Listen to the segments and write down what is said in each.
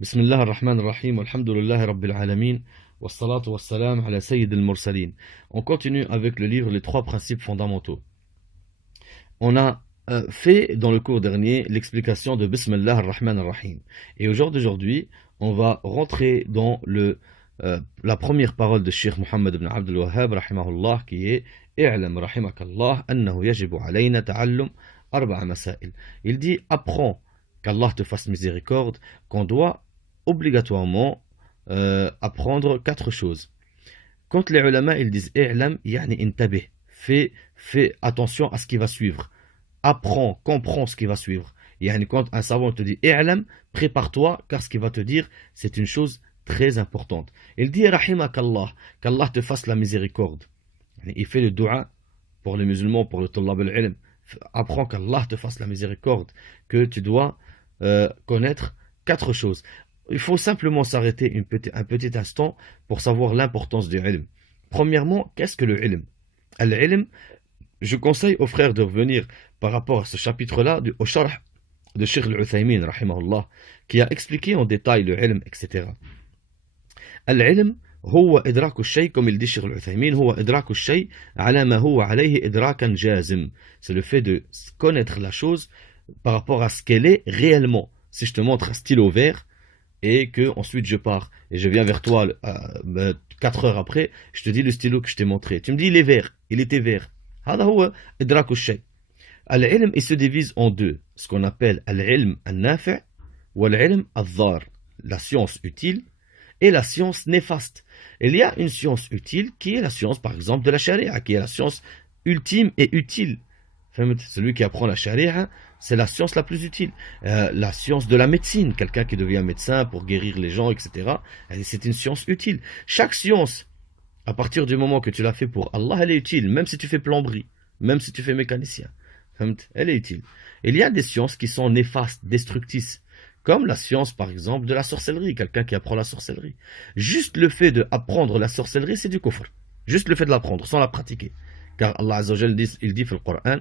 Bismillah ar-Rahman ar-Rahim, alhamdulillahi rabbil alamin, wassalatu wassalam ala sayyid al-mursalin. On continue avec le livre Les trois principes fondamentaux. On a fait dans le cours dernier l'explication de Bismillah ar-Rahman ar-Rahim. Et au jour d'aujourd'hui, on va rentrer dans la première parole de Cheikh Mohammed ibn Abdul Wahhab rahimahullah qui est I'lam rahimakallah annahu yajibu alayna ta'allum arba'a masail. Il dit apprends qu'Allah te fasse miséricorde, qu'on doit obligatoirement apprendre quatre choses. Quand les ulama ils disent i'lam, yani intabih, fais attention à ce qui va suivre. Apprends, comprends ce qui va suivre. Yani quand un savant te dit i'lam, prépare-toi car ce qu'il va te dire c'est une chose très importante. Il dit rahimakallah, qu'Allah te fasse la miséricorde. Il fait le dua pour les musulmans, pour le tullab al-ilm. Apprends qu'Allah te fasse la miséricorde, que tu dois connaître quatre choses. Il faut simplement s'arrêter un petit instant pour savoir l'importance du ilm. Premièrement, qu'est-ce que le ilm? Al-ilm, je conseille aux frères de revenir par rapport à ce chapitre-là au sharh de Cheikh al-Uthaymin, rahimahullah, qui a expliqué en détail le ilm, etc. Al-ilm, هو إدراك الشيء, comme il dit Cheikh al-Uthaymin, هو إدراك الشيء على ما هو عليه إدراكا جازم. C'est le fait de connaître la chose par rapport à ce qu'elle est réellement. Si je te montre un stylo vert et que ensuite je pars et je viens vers toi 4 heures après, je te dis le stylo que je t'ai montré. Tu me dis il est vert, il était vert. هذا هو إدراك الشيء. Al-ilm, il se divise en deux, ce qu'on appelle al-ilm al-nafi' ou al-ilm al-dhar, la science utile et la science néfaste. Il y a une science utile qui est la science par exemple de la charia, qui est la science ultime et utile. Celui qui apprend la charia, c'est la science la plus utile. La science de la médecine, quelqu'un qui devient médecin pour guérir les gens, etc. C'est une science utile. Chaque science, à partir du moment que tu l'as fait pour Allah, elle est utile. Même si tu fais plomberie, même si tu fais mécanicien, elle est utile. Il y a des sciences qui sont néfastes, destructrices, comme la science par exemple de la sorcellerie, quelqu'un qui apprend la sorcellerie. Juste le fait d'apprendre la sorcellerie, c'est du kufr. Juste le fait de l'apprendre, sans la pratiquer. Car Allah Azza wa Jal dit dans le Coran,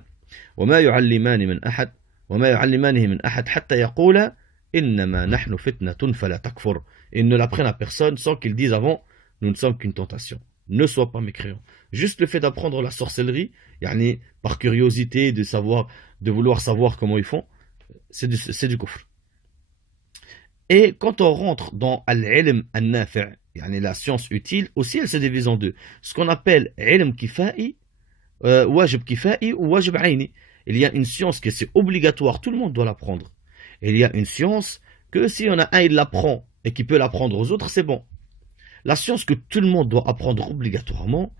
وما يعلمان من أحد وما يعلمانه من أحد حتى يقولا إنما نحن فتنة فلا تكفر. Ils ne l'apprennent à personne sans qu'ils disent avant nous ne sommes qu'une tentation. Ne sois pas mécréant. Juste le fait d'apprendre la sorcellerie, yani, par curiosité, de vouloir savoir comment ils font, c'est du kufr. Et quand on rentre dans al-ilm al-nafi', yani la science utile, aussi elle se divise en deux. Ce qu'on appelle ilm kifa'i, wajib kifa'i ou wajib aini. Il y a une science que c'est obligatoire, tout le monde doit l'apprendre. Et il y a une science que si on a un, il l'apprend et qui peut l'apprendre aux autres, c'est bon. La science que tout le monde doit apprendre obligatoirement,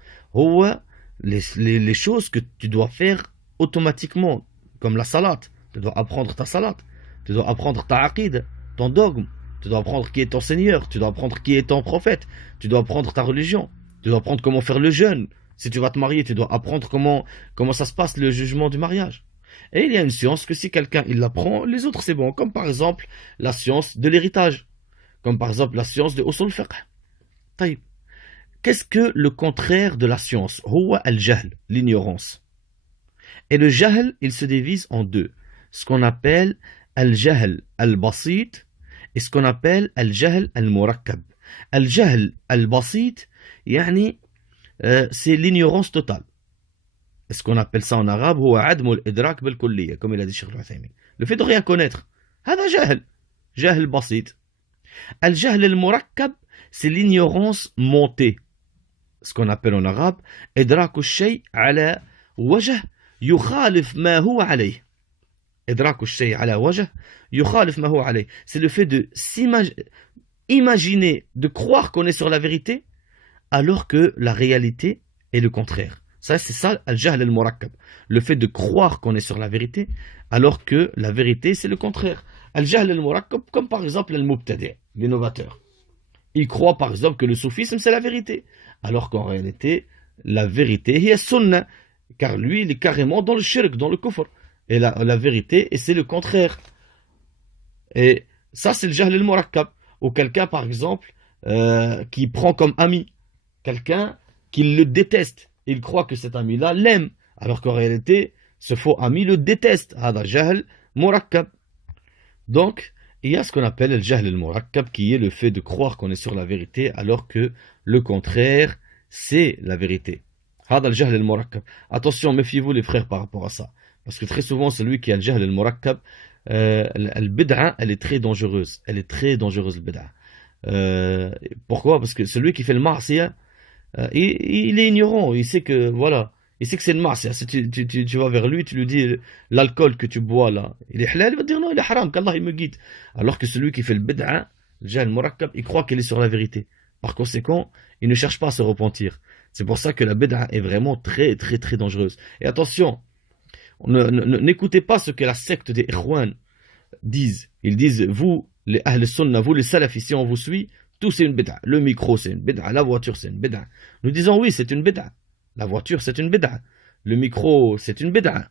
les choses que tu dois faire automatiquement, comme la salat. Tu dois apprendre ta salat, tu dois apprendre ta aqid, ton dogme, tu dois apprendre qui est ton Seigneur, tu dois apprendre qui est ton prophète, tu dois apprendre ta religion, tu dois apprendre comment faire le jeûne. Si tu vas te marier, tu dois apprendre comment ça se passe le jugement du mariage. Et il y a une science que si quelqu'un il l'apprend, les autres c'est bon. Comme par exemple la science de l'héritage. Comme par exemple la science de usul fiqh. Taïb. Qu'est-ce que le contraire de la science? Huwa al-jahl, l'ignorance. Et le jahl, il se divise en deux. Ce qu'on appelle al-jahl al-basit et ce qu'on appelle al-jahl al-murakkab. Al-jahl al-basit, yani c'est l'ignorance totale. Et ce qu'on appelle ça en arabe, comme il a dit Cheikh al-Uthaymin. Le fait de rien connaître. هذا جهل. جهل بسيط. الجهل المركب, c'est l'ignorance montée. Ce qu'on appelle en arabe, إدراك الشيء على وجه يخالف ما هو عليه. إدراك الشيء على وجه يخالف ما هو عليه. C'est le fait de s'imaginer, de croire qu'on est sur la vérité, alors que la réalité est le contraire. Ça, c'est ça, al-jahl al-murakkab. Le fait de croire qu'on est sur la vérité, alors que la vérité, c'est le contraire. Al-jahl al-murakkab, comme par exemple al-mubtadi', l'innovateur. Il croit par exemple que le soufisme, c'est la vérité, alors qu'en réalité, la vérité, hiya sunnah, car lui, il est carrément dans le shirk, dans le kufr. Et la vérité, et c'est le contraire. Et ça, c'est le jahl al-murakkab. Ou quelqu'un, par exemple, qui prend comme ami quelqu'un qui le déteste. Il croit que cet ami-là l'aime, alors qu'en réalité, ce faux ami le déteste. هذا جهل مركب. Donc, il y a ce qu'on appelle le jahl al-murakkab, qui est le fait de croire qu'on est sur la vérité alors que le contraire, c'est la vérité. هذا الجهل المركب. Attention, méfiez-vous les frères par rapport à ça. Parce que très souvent, celui qui a le jahl al-murakkab, al-bid'a, elle est très dangereuse. Elle est très dangereuse, le bid'a. Pourquoi? Parce que celui qui fait le ma'siyah, il est ignorant. Il sait que, voilà, il sait que c'est le ma'siyah. Si tu vas vers lui, tu lui dis l'alcool que tu bois là, il est halal, il va te dire non, il est haram, qu'Allah il me guide. Alors que celui qui fait le bid'a, le jahl al-murakkab, il croit qu'il est sur la vérité. Par conséquent, il ne cherche pas à se repentir. C'est pour ça que la bid'a est vraiment très très très dangereuse. Et attention, n'écoutez pas ce que la secte des Ikhwan disent. Ils disent, vous, les Ahl Sunnah, vous, les Salafis, si on vous suit, tout c'est une bid'a. Le micro c'est une bid'a, la voiture c'est une bid'a. Nous disons oui, c'est une bid'a. La voiture c'est une bid'a. Le micro c'est une bid'a.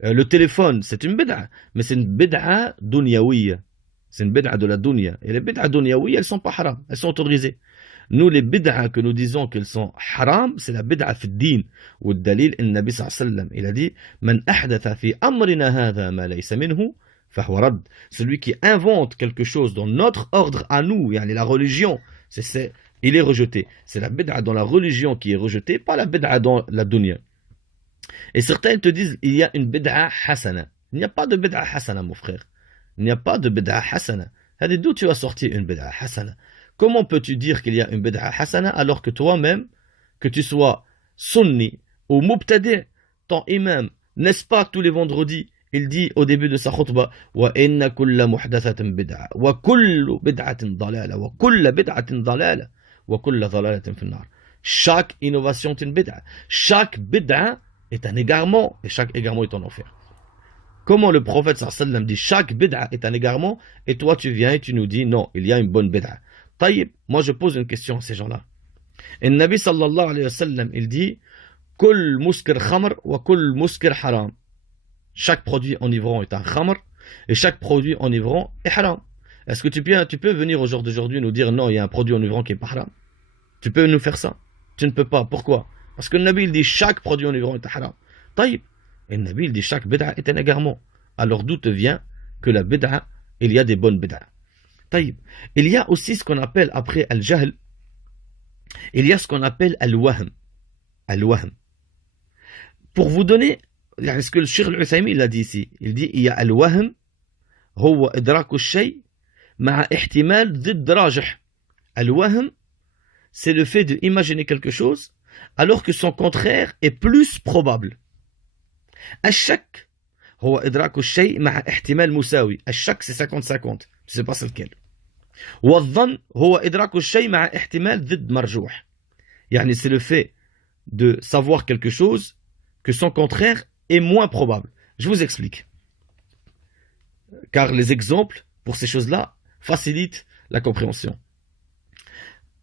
Le téléphone c'est une bid'a. Mais c'est une bid'a dunyawiya. C'est une bid'a de la dunya. Et les bid'a dunyawiya, elles sont pas haram, elles sont autorisées. Nous, les bid'a que nous disons qu'elles sont haram, c'est la bid'a fi din. Ou le dalil, le Nabi sallallahu alayhi wa sallam, il a dit, Man ahdatha fi amrina hadha ma laysa minhu, fahuwa rad. Celui qui invente quelque chose dans notre ordre à nous, yani la religion, il est rejeté. C'est la bid'a dans la religion qui est rejetée, pas la bid'a dans la dunya. Et certains te disent, il y a une bid'a hasana. Il n'y a pas de bid'a hasana, mon frère. Il n'y a pas de bid'a hasana. D'où tu as sorti une bid'a hasana? Comment peux-tu dire qu'il y a une bid'a hasana alors que toi-même, que tu sois sunni ou mubtadi', ton imam, n'est-ce pas tous les vendredis, il dit au début de sa khutbah, wa inna kulla muhdathatin bid'a, wa kullu bid'atin dalala, wa kulla bid'atin dalala, wa kulla dalalatin fin nar. Chaque innovation est une bid'a. Chaque bid'a est un égarement, et chaque égarement est en enfer. Comment le prophète sallallahu alayhi wa sallam dit chaque bid'a est un égarement, et toi tu viens et tu nous dis non, il y a une bonne bid'a. Taïb, moi je pose une question à ces gens-là. Et le Nabi sallallahu alayhi wa sallam, il dit Kul muskir khamr wa kul muskir haram. Chaque produit enivrant est un khamr et chaque produit enivrant est haram. Est-ce que tu peux venir au jour d'aujourd'hui nous dire non, il y a un produit enivrant qui est pas haram? Tu peux nous faire ça? Tu ne peux pas. Pourquoi? Parce que le Nabi il dit chaque produit enivrant est haram. Taïb. Et le Nabi il dit chaque bid'a est un égarement. Alors d'où te vient que la bid'a, il y a des bonnes bid'a? Il y a aussi ce qu'on appelle, après al-jahl, il y a ce qu'on appelle al-wahm. Al-wahm. Pour vous donner, ce que le Cheikh al-Uthaymi il a dit ici, il dit il y a al-wahm, هو إدراك الشيء مع احتمال ضد راجح. Al-wahm, c'est le fait d'imaginer quelque chose alors que son contraire est plus probable. Al-shak, هو إدراك الشيء مع احتمال مساوي. Al-shak c'est 50-50, je sais pas c'est lequel. والظن هو إدراك الشيء مع احتمال ضد مرجوح. يعني c'est le fait de savoir quelque chose que son contraire est moins probable. Je vous explique. Car les exemples pour ces choses-là facilitent la compréhension.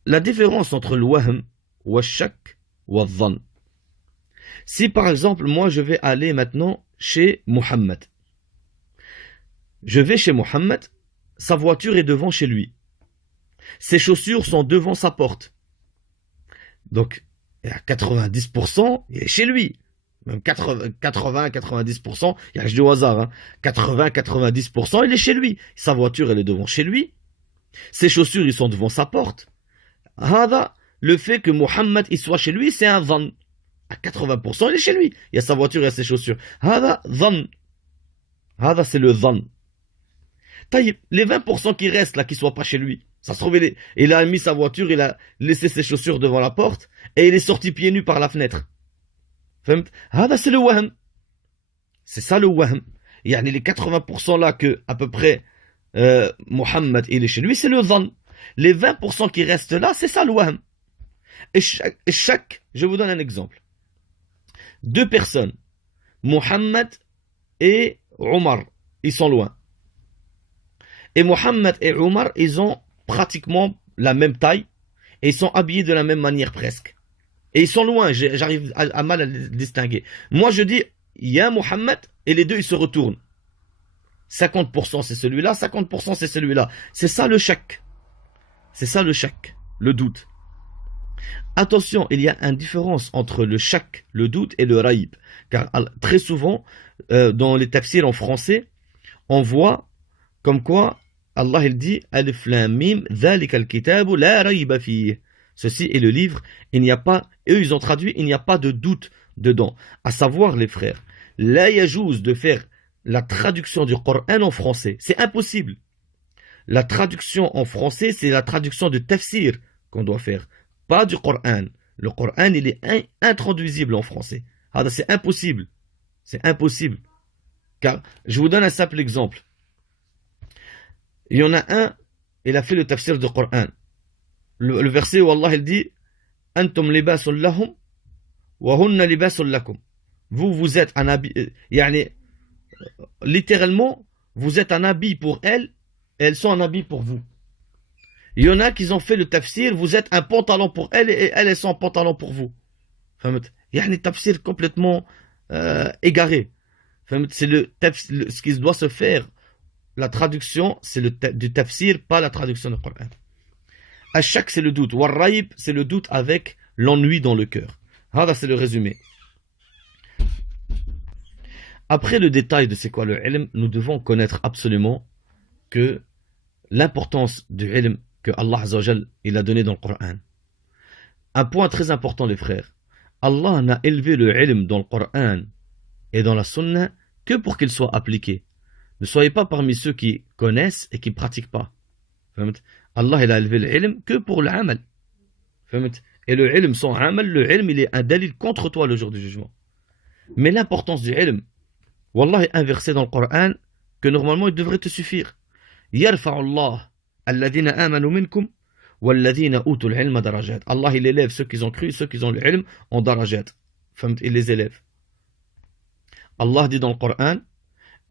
La différence entre le wahm, le shak, le dhann. Si par exemple, moi je vais aller maintenant chez Mohammed. Je vais chez Mohammed, sa voiture est devant chez lui. Ses chaussures sont devant sa porte. Donc, à 90%, il est chez lui. Même 80-90%, il y a du hasard. Hein. 80-90%, il est chez lui. Sa voiture, elle est devant chez lui. Ses chaussures, ils sont devant sa porte. Hada, le fait que Mohammed il soit chez lui, c'est un dhann. À 80%, il est chez lui. Il y a sa voiture, il y a ses chaussures. Hada, dhann. Hada, c'est le dhann. Les 20% qui restent là, qui ne soient pas chez lui, ça se trouve, il a mis sa voiture, il a laissé ses chaussures devant la porte, et il est sorti pieds nus par la fenêtre. C'est le wahm. C'est ça le wahm. Il y a les 80% là que, à peu près, Mohammed, il est chez lui, c'est le dhann. Les 20% qui restent là, c'est ça le wahm. Et chaque, je vous donne un exemple. Deux personnes, Mohammed et Omar, ils sont loin. Et Mohammed et Omar, ils ont pratiquement la même taille et ils sont habillés de la même manière presque. Et ils sont loin, j'arrive à mal à les distinguer. Moi je dis, il y a Mohammed et les deux ils se retournent. 50% c'est celui-là, 50% c'est celui-là. C'est ça le shak. C'est ça le shak, le doute. Attention, il y a une différence entre le shak, le doute et le raïb. Car très souvent, dans les tafsirs en français, on voit comme quoi Allah il dit Alif Lam Mim ذلك الكتاب لا ريب فيه. Ceci est le livre, il n'y a pas, eux ils ont traduit, il n'y a pas de doute dedans. À savoir les frères, la yajouz de faire la traduction du Coran en français, c'est impossible. La traduction en français, c'est la traduction de tafsir qu'on doit faire, pas du Coran. Le Coran, il est intraduisible en français. C'est impossible. C'est impossible. Car, je vous donne un simple exemple. Il y en a un, il a fait le tafsir du Coran. Le verset où Allah il dit Antum libasul lahum wa hunna libasul lakum. Vous êtes un habit. Littéralement, vous êtes un habit pour elles et elles sont un habit pour vous. Il y en a qui ont fait le tafsir, vous êtes un pantalon pour elles et elles sont un pantalon pour vous. Il y a un tafsir complètement égaré. C'est ce qui doit se faire. La traduction, c'est du tafsir, pas la traduction du Coran. À chaque, c'est le doute. Warraïb, c'est le doute avec l'ennui dans le cœur. Hada, c'est le résumé. Après le détail de c'est quoi le ilm, nous devons connaître absolument que l'importance du ilm que Allah Azza wa Jal, il a donné dans le Coran. Un point très important, les frères. Allah n'a élevé le ilm dans le Coran et dans la Sunna que pour qu'il soit appliqué. Ne soyez pas parmi ceux qui connaissent et qui ne pratiquent pas. Allah il a élevé le ilm que pour le amal. Et le ilm sans amal, le ilm il est un dalil contre toi le jour du jugement. Mais l'importance du ilm, Wallah est inversé dans le Coran que normalement il devrait te suffire. Yarfa'u Allah alladhina amanu minkum walladhina utul ilma darajat. Allah il élève ceux qui ont cru, ceux qui ont le ilm en darajat. Il les élève. Allah dit dans le Coran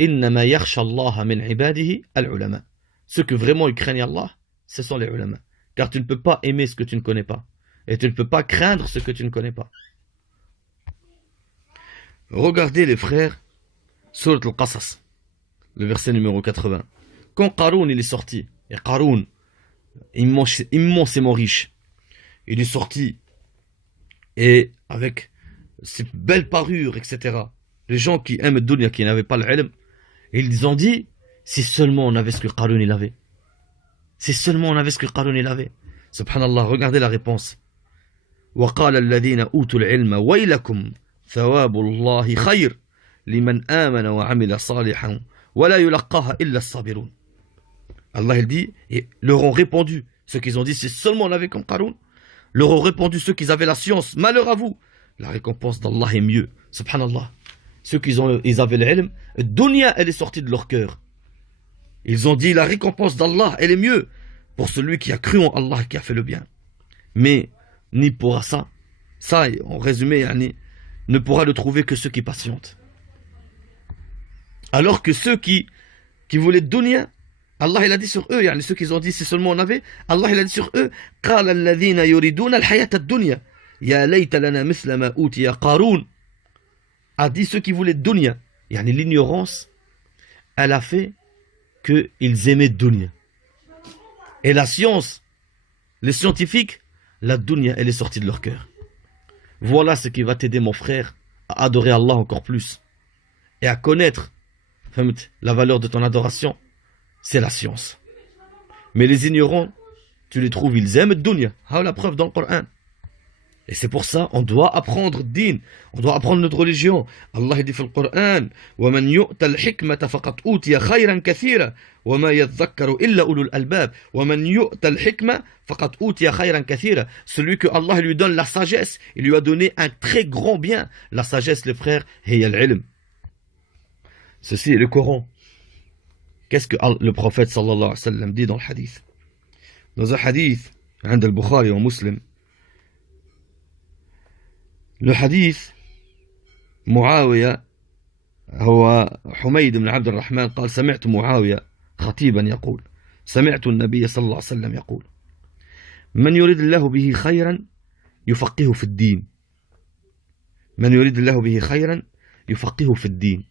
Innama yakhsha Allah min ibadihi al-ulama. Ceux que vraiment ils craignent Allah, ce sont les ulama. Car tu ne peux pas aimer ce que tu ne connais pas. Et tu ne peux pas craindre ce que tu ne connais pas. Regardez les frères, Surat al-Qasas, le verset numéro 80. Quand Qaroun il est sorti, et Qaroun, immensément riche, il est sorti, et avec ses belles parures, etc. Les gens qui aiment le dunya, qui n'avaient pas le ilm, ils ont dit, si seulement on avait ce que Qaroun il avait. Si seulement on avait ce que Qaroun il avait. Subhanallah, regardez la réponse. وقال الذين أوتوا العلم ويلكم ثواب الله خير لمن آمن وعمل صالحا ولا يلقاها إلا الصابرون. Allah il dit, et leur ont répondu, ceux qui ont dit si seulement on avait comme Qaroun, leur ont répondu ceux qui avaient la science, malheur à vous, la récompense d'Allah est mieux. Subhanallah. Ceux qui ils avaient l'ilm, dunya elle est sortie de leur cœur. Ils ont dit la récompense d'Allah elle est mieux pour celui qui a cru en Allah et qui a fait le bien. Mais ni pourra ça, en résumé, ne pourra le trouver que ceux qui patientent. Alors que ceux qui voulaient dunya, Allah il a dit sur eux, ceux qui ont dit si seulement on avait, Allah il a dit sur eux, قال الذين يريدون الحياة الدنيا يا ليت لنا مثل ما أوتي قارون. A dit ceux qui voulaient dunya, l'ignorance, elle a fait qu'ils aimaient dunya. Et la science, les scientifiques, la dunya, elle est sortie de leur cœur. Voilà ce qui va t'aider, mon frère, à adorer Allah encore plus. Et à connaître la valeur de ton adoration, c'est la science. Mais les ignorants, tu les trouves, ils aiment dunya. Ah, la preuve dans le Coran. Et c'est pour ça, on doit apprendre din, on doit apprendre notre religion. Allah dit dans le Coran, وَمَنْ يُؤْتَ الْحِكْمَةَ فَقَدْ أُوتِيَ خَيْرًا كَثِيرًا وَمَا يَذَّكَّرُ إِلَّا أُولُو الْأَلْبَابِ وَمَنْ يُؤْتَ الْحِكْمَةَ فَقَدْ أُوتِيَ خَيْرًا كَثِيرًا. Celui que Allah lui donne la sagesse, il lui a donné un très grand bien. La sagesse, les frères, هي العلم. Ceci est le Coran. Qu'est-ce que le prophète sallallahu alayhi wa sallam dit dans le hadith? Dans un hadith, عند البخاري ومسلم, le hadith معاوية هو حميد بن عبد الرحمن قال سمعت معاوية خطيبا يقول سمعت النبي صلى الله عليه وسلم يقول من يريد الله به خيرا يفقهه في الدين. من يريد الله به خيرا يفقهه في الدين.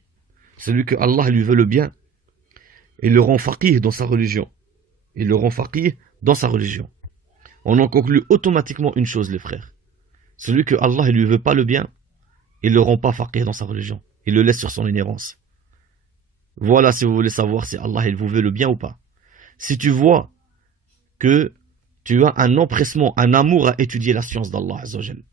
Celui que Allah lui veut le bien, il le rend faqih dans sa religion. Il le rend faqih dans sa religion. On en conclut automatiquement une chose, les frères. Celui que Allah ne lui veut pas le bien, il ne le rend pas faqih dans sa religion. Il le laisse sur son ignorance. Voilà si vous voulez savoir si Allah il vous veut le bien ou pas. Si tu vois que tu as un empressement, un amour à étudier la science d'Allah Azza wa Jal,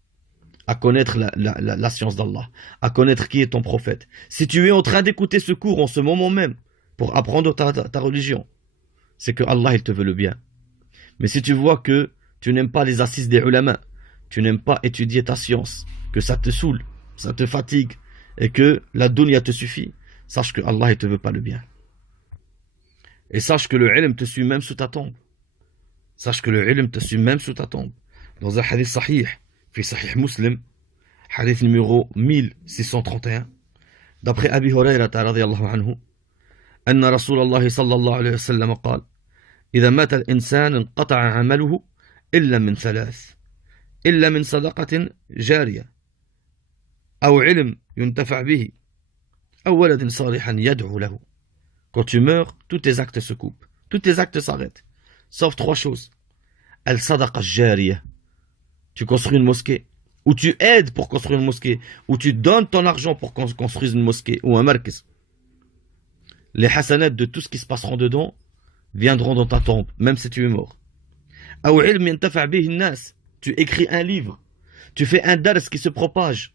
à connaître la science d'Allah, à connaître qui est ton prophète. Si tu es en train d'écouter ce cours en ce moment même pour apprendre ta religion, c'est que Allah il te veut le bien. Mais si tu vois que tu n'aimes pas les assises des ulama, tu n'aimes pas étudier ta science, que ça te saoule, ça te fatigue et que la dunya te suffit, sache que Allah il te veut pas le bien. Et sache que le ilm te suit même sous ta tombe. Sache que le ilm te suit même sous ta tombe. Dans un hadith sahih, في صحيح مسلم حديث numéro 1631 d'après أبي هريرة رضي الله عنه أن رسول الله صلى الله عليه وسلم قال إذا مات الإنسان انقطع عمله إلا من ثلاث إلا من صدقة جارية أو علم ينتفع به أو ولد صالحا يدعو له. Quand tu meurs, tous tes actes se coupent, tous tes actes s'arrêtent, sauf trois choses. Al-sadaqa jariyah, tu construis une mosquée, ou tu aides pour construire une mosquée, ou tu donnes ton argent pour construire une mosquée, ou un markaz. Les hasanats de tout ce qui se passeront dedans viendront dans ta tombe, même si tu es mort. Aw ilm yantafa' bihi an-nas, tu écris un livre, tu fais un dars qui se propage.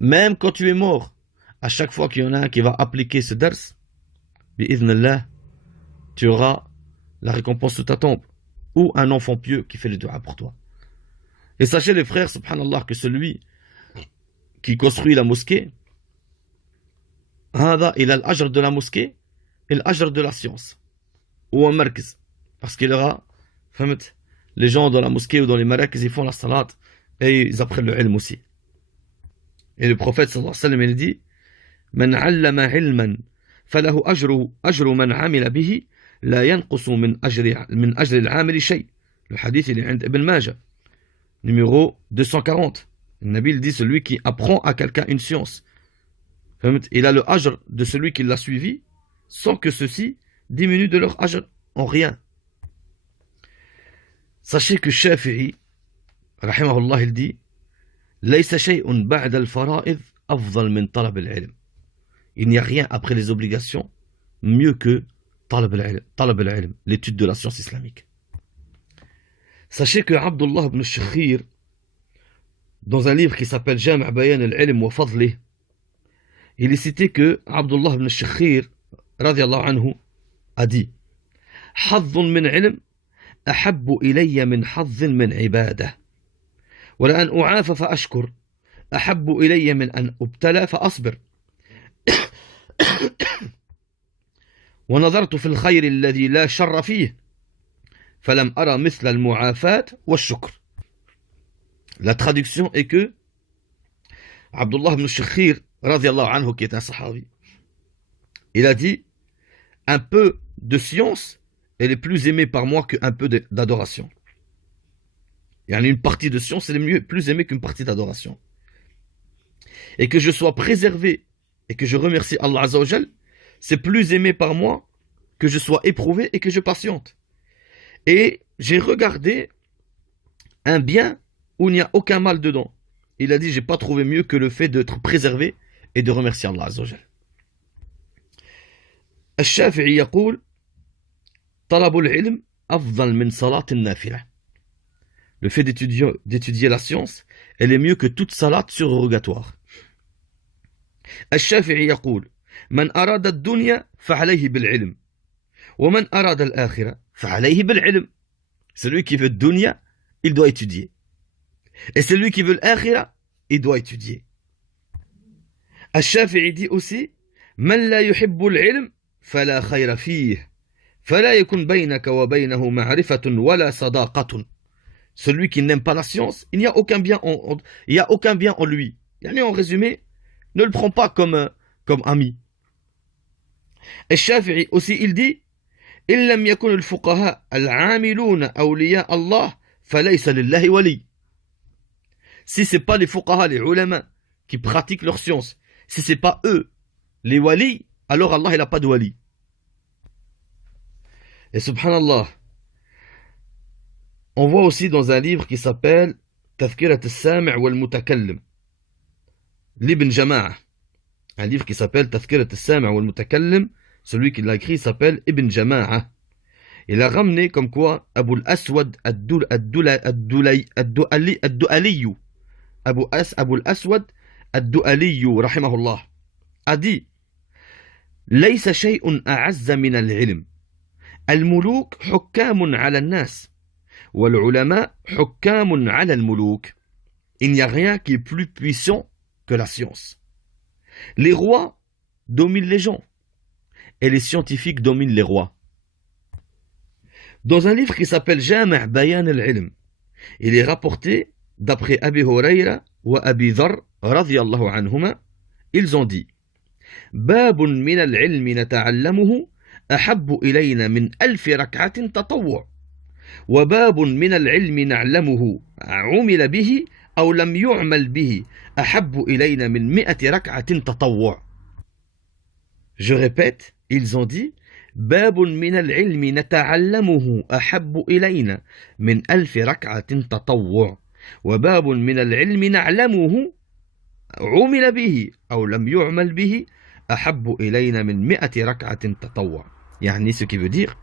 Même quand tu es mort, à chaque fois qu'il y en a un qui va appliquer ce dars, bi'idhnillah, tu auras la récompense de ta tombe, ou un enfant pieux qui fait le dua pour toi. Et sachez les frères, subhanallah, que celui qui construit la mosquée, il a l'ajr de la mosquée et l'ajr de la science. Ou un markaz. Parce qu'il aura, les gens dans la mosquée ou dans les marakaz, ils font la salat et ils apprennent le ilm aussi. Et le prophète sallallahu alayhi wa sallam, il dit, من علم علما فله أجر من عمل به لا ينقص من أجر العامل شيء. Le hadith il est عند Ibn Majah, numéro 240. Le Nabi dit, celui qui apprend à quelqu'un une science, il a le ajr de celui qui l'a suivi sans que ceux-ci diminuent de leur ajr en rien. Sachez que Shafi'i rahimahullah il dit, ليس شيء بعد الفرائض أفضل من طلب العلم. Il n'y a rien après les obligations mieux que طلب العلم, l'étude de la science islamique. Sachez que Abdullah ibn Shakhir, dans un livre qui s'appelle Jami' Bayan al-Ilm wa Fadlih, il est cité que Abdullah ibn Shakhir radiyallahu anhu a dit, حظ من علم أحب إلي من حظ من عبادة ولأن أعاف فأشكر أحب إلي من أن أبتلى فأصبر ونظرت في الخير الذي لا شر فيه فلم أرى مثل المعافاة والشكر. La traduction est que Abdullah ibn Shakhir radiyallahu anhu, qui est un sahabi, il a dit, un peu de science elle est plus aimée par moi qu'un peu d'adoration. Il y a une partie de science elle est plus aimée qu'une partie d'adoration. Et que je sois préservé et que je remercie Allah Azza wa Jal, c'est plus aimé par moi que je sois éprouvé et que je patiente. Et j'ai regardé un bien où il n'y a aucun mal dedans. Il a dit, j'ai pas trouvé mieux que le fait d'être préservé et de remercier Allah Azza wa Jal. الشافعي يقول طلب العلم أفضل من صلاة النافلة. Le fait d'étudier la science, elle est mieux que toute salat surrogatoire. الشافعي يقول من أراد الدنيا فعليه بالعلم ومن أراد الآخرة فعليه بالعلم. Celui qui veut dunya, il doit étudier. Et celui qui veut l'akhira, il doit étudier. الشافعي dit aussi من لا يحب العلم فلا خير فيه فلا يكن بينك وبينه معرفة ولا صداقة. Celui qui n'aime pas la science, il n'y a aucun bien en lui. En résumé, ne le prends pas comme ami. Et Shafi'i aussi, il dit, إن لم يكن الفقهاء العاملون أولياء الله فليس لله ولي. Si c'est pas les fuqaha, les ulama, qui pratiquent leur science, si c'est pas eux, les wali, alors Allah il n'a pas de wali. Et subhanallah, on voit aussi dans un livre qui s'appelle Tazkirat al-Sami' wal-Mutakallim, l'Ibn Jama'a, un livre qui s'appelle Tazkirat al-Sami' wal-Mutakallim Celui qui l'a écrit s'appelle Ibn Jama'a. Il a ramené comme quoi Abu al-Aswad ad-Du'aliyu, Abu al-Aswad ad-Du'aliyu, rahimahullah, a dit ليس شيء أعز من العلم الملوك حكام على الناس والعلماء حكام على الملوك. Il n'y a rien qui est plus puissant que la science. Les rois dominent les gens et les scientifiques dominent les rois. Dans un livre qui s'appelle Jami' Bayan al-Ilm, il est rapporté d'après Abi Hurayra ou Abi Dharr radiyallahu anhuma, ils ont dit باب من العلم نتعلمه أحب إلينا من 1000 ركعة تطوع وباب من العلم نعلمه عمل به أو لم يعمل به أحب إلينا من 100 ركعة تطوع. Je répète, ils ont dit باب من العلم نتعلمه أحب إلينا من 1000 ركعة تطوع وباب من العلم نعلمه عمل به أو لم يعمل به أحب إلينا من 100 ركعة تطوع. يعني ce qui veut dire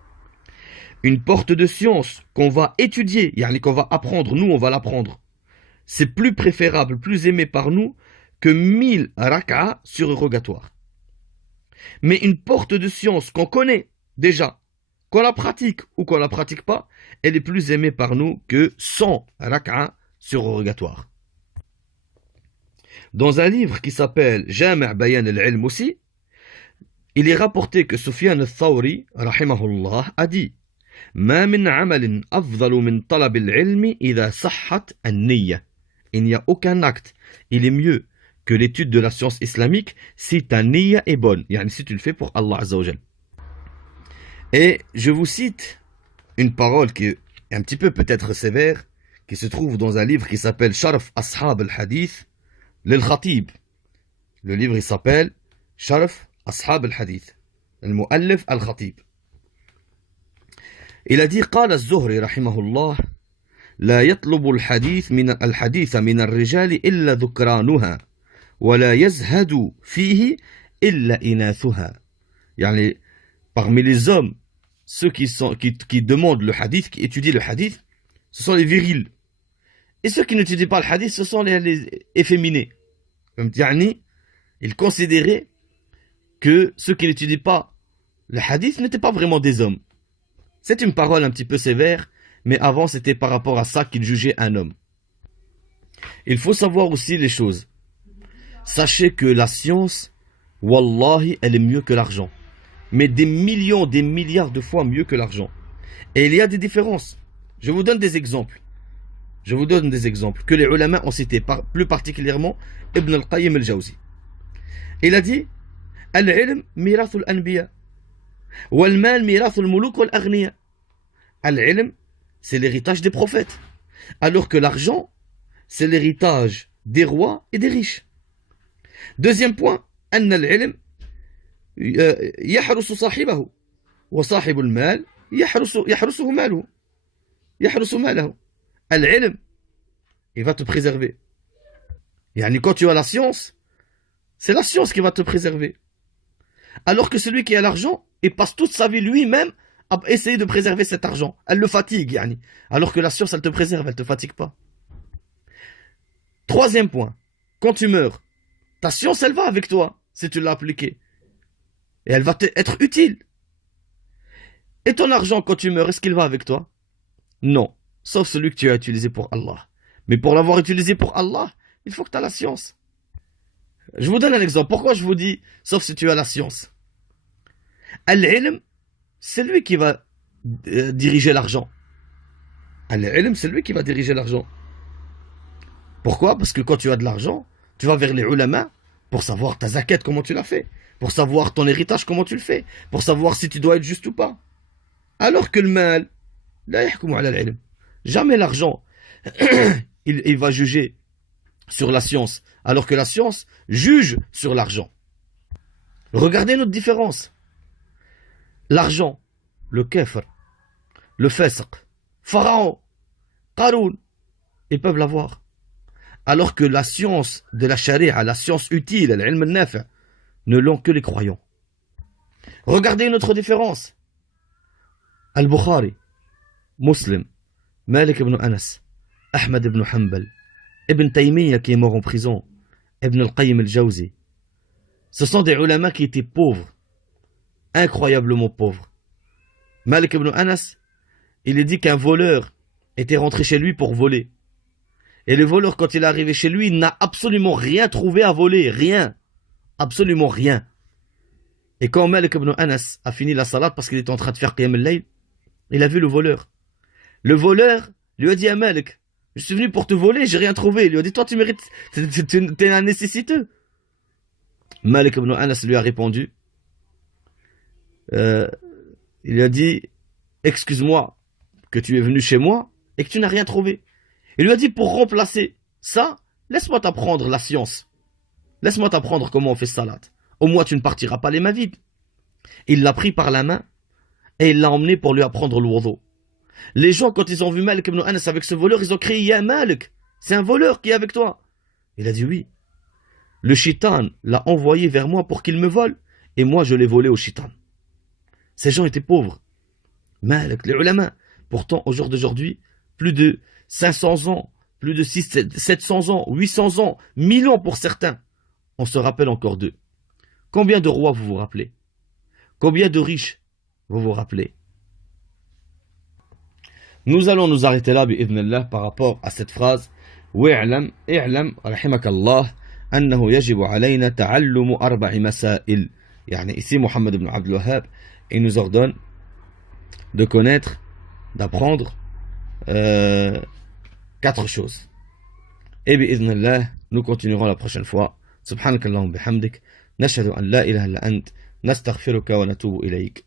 une porte de science qu'on va étudier, yani qu'on va apprendre, nous on va l'apprendre, c'est plus préférable, plus aimé par nous que 1000 rak'a surérogatoires. Mais une porte de science qu'on connaît déjà, qu'on la pratique ou qu'on la pratique pas, elle est plus aimée par nous que 100 rak'a surérogatoires. Dans un livre qui s'appelle Jami' Bayan al-Ilm aussi, il est rapporté que Sufyan al-Thawri, rahimahullah, a dit ما من عمل أفضل من طلب العلم إذا صحت النية. Il n'y a aucun acte, il est mieux que l'étude de la science islamique si ta niyya est bonne, yani si tu le fais pour Allah Azza wa Jal. Et je vous cite une parole qui est un petit peu peut-être sévère, qui se trouve dans un livre qui s'appelle Sharaf Ashab al-Hadith lil Khatib. Le livre il s'appelle Sharaf Ashab al-Hadith, al-Mu'allif al-Khatib. Il a dit قال الزهري رحمه الله لا يطلب الحديث من الرجال إلا ذكرانها ولا يزهد فيه إلا إناثها. يعني parmi les hommes, ceux qui demandent le hadith, qui étudient le hadith, ce sont les virils. Et ceux qui n'étudient pas le hadith, ce sont les efféminés. يعني il considérait que ceux qui n'étudient pas le hadith n'étaient pas vraiment des hommes. C'est une parole un petit peu sévère, mais avant c'était par rapport à ça qu'il jugeait un homme. Il faut savoir aussi les choses. Sachez que la science, wallahi, elle est mieux que l'argent. Mais des millions, des milliards de fois mieux que l'argent. Et il y a des différences. Je vous donne des exemples. Que les ulama ont cité, plus particulièrement Ibn al-Qayyim al-Jawzi. Il a dit Al-ilm mirathul anbiya wal-mal mirathul muluk wal-aghniya. Al-ilm, c'est l'héritage des prophètes. Alors que l'argent, c'est l'héritage des rois et des riches. Deuxième point, أن العلم يحرس صاحبه وصاحب المال يحرسه ماله. يحرس ماله. العلم, il va te préserver. يعني quand tu as la science, c'est la science qui va te préserver. Alors que celui qui a l'argent, il passe toute sa vie lui-même à essayer de préserver cet argent. Elle le fatigue, yani. Alors que la science, elle te préserve, elle te fatigue pas. Troisième point, quand tu meurs, ta science, elle va avec toi, si tu l'as appliquée. Et elle va être utile. Et ton argent, quand tu meurs, est-ce qu'il va avec toi? Non, sauf celui que tu as utilisé pour Allah. Mais pour l'avoir utilisé pour Allah, il faut que tu aies la science. Je vous donne un exemple. Pourquoi je vous dis, sauf si tu as la science? Al-ilm, c'est lui qui va diriger l'argent. Al-ilm, c'est lui qui va diriger l'argent. Pourquoi? Parce que quand tu as de l'argent, tu vas vers les ulama pour savoir ta zakat, comment tu l'as fait. Pour savoir ton héritage, comment tu le fais. Pour savoir si tu dois être juste ou pas. Alors que le mal, la yahkumu ala al-ilm. Jamais l'argent, il va juger sur la science. Alors que la science juge sur l'argent. Regardez notre différence. L'argent, le kafr, le fasq, Pharaon, Qaroun, ils peuvent l'avoir. Alors que la science de la charia, la science utile, l'ilm al-nafi', ne l'ont que les croyants. Regardez une autre différence. Al-Bukhari, Muslim, Malik ibn Anas, Ahmad ibn Hanbal, Ibn Taymiyyah qui est mort en prison, Ibn al-Qayyim al-Jawzi. Ce sont des ulama qui étaient pauvres, incroyablement pauvres. Malik ibn Anas, il est dit qu'un voleur était rentré chez lui pour voler. Et le voleur, quand il est arrivé chez lui, il n'a absolument rien trouvé à voler, rien, absolument rien. Et quand Malik ibn Anas a fini la salade parce qu'il était en train de faire Qiyam al-Layl, il a vu le voleur. Le voleur lui a dit à Malik, je suis venu pour te voler, j'ai rien trouvé. Il lui a dit, toi tu mérites, t'es un nécessiteux. Malik ibn Anas lui a répondu, il lui a dit, excuse-moi que tu es venu chez moi et que tu n'as rien trouvé. Il lui a dit, pour remplacer ça, laisse-moi t'apprendre la science. Laisse-moi t'apprendre comment on fait salade. Au moins tu ne partiras pas les mains vides. Il l'a pris par la main et il l'a emmené pour lui apprendre le wudu. Les gens, quand ils ont vu Malik ibn Anas avec ce voleur, ils ont crié, Ya Malik, c'est un voleur qui est avec toi. Il a dit oui. Le shaitan l'a envoyé vers moi pour qu'il me vole et moi je l'ai volé au shaitan. Ces gens étaient pauvres. Malik, les ulama. Pourtant, au jour d'aujourd'hui, plus de 500 ans, plus de 700 ans, 800 ans, 1000 ans pour certains. On se rappelle encore d'eux. Combien de rois vous vous rappelez? Combien de riches vous vous rappelez? Nous allons nous arrêter là, bi'idhnillah, par rapport à cette phrase. وَاعْلَمْ اعْلَمْ رحمك الله أنه يجب علينا تعلم 4 مسائل. يعني ici, Mohammed ibn Abdul Wahhab, il nous ordonne de connaître, d'apprendre 4 choses. Et bi'idhnillah, nous continuerons la prochaine fois. Subhanakallahum bihamdik. نشهد أن لا إله إلا أنت نستغفرك ونتوب إليك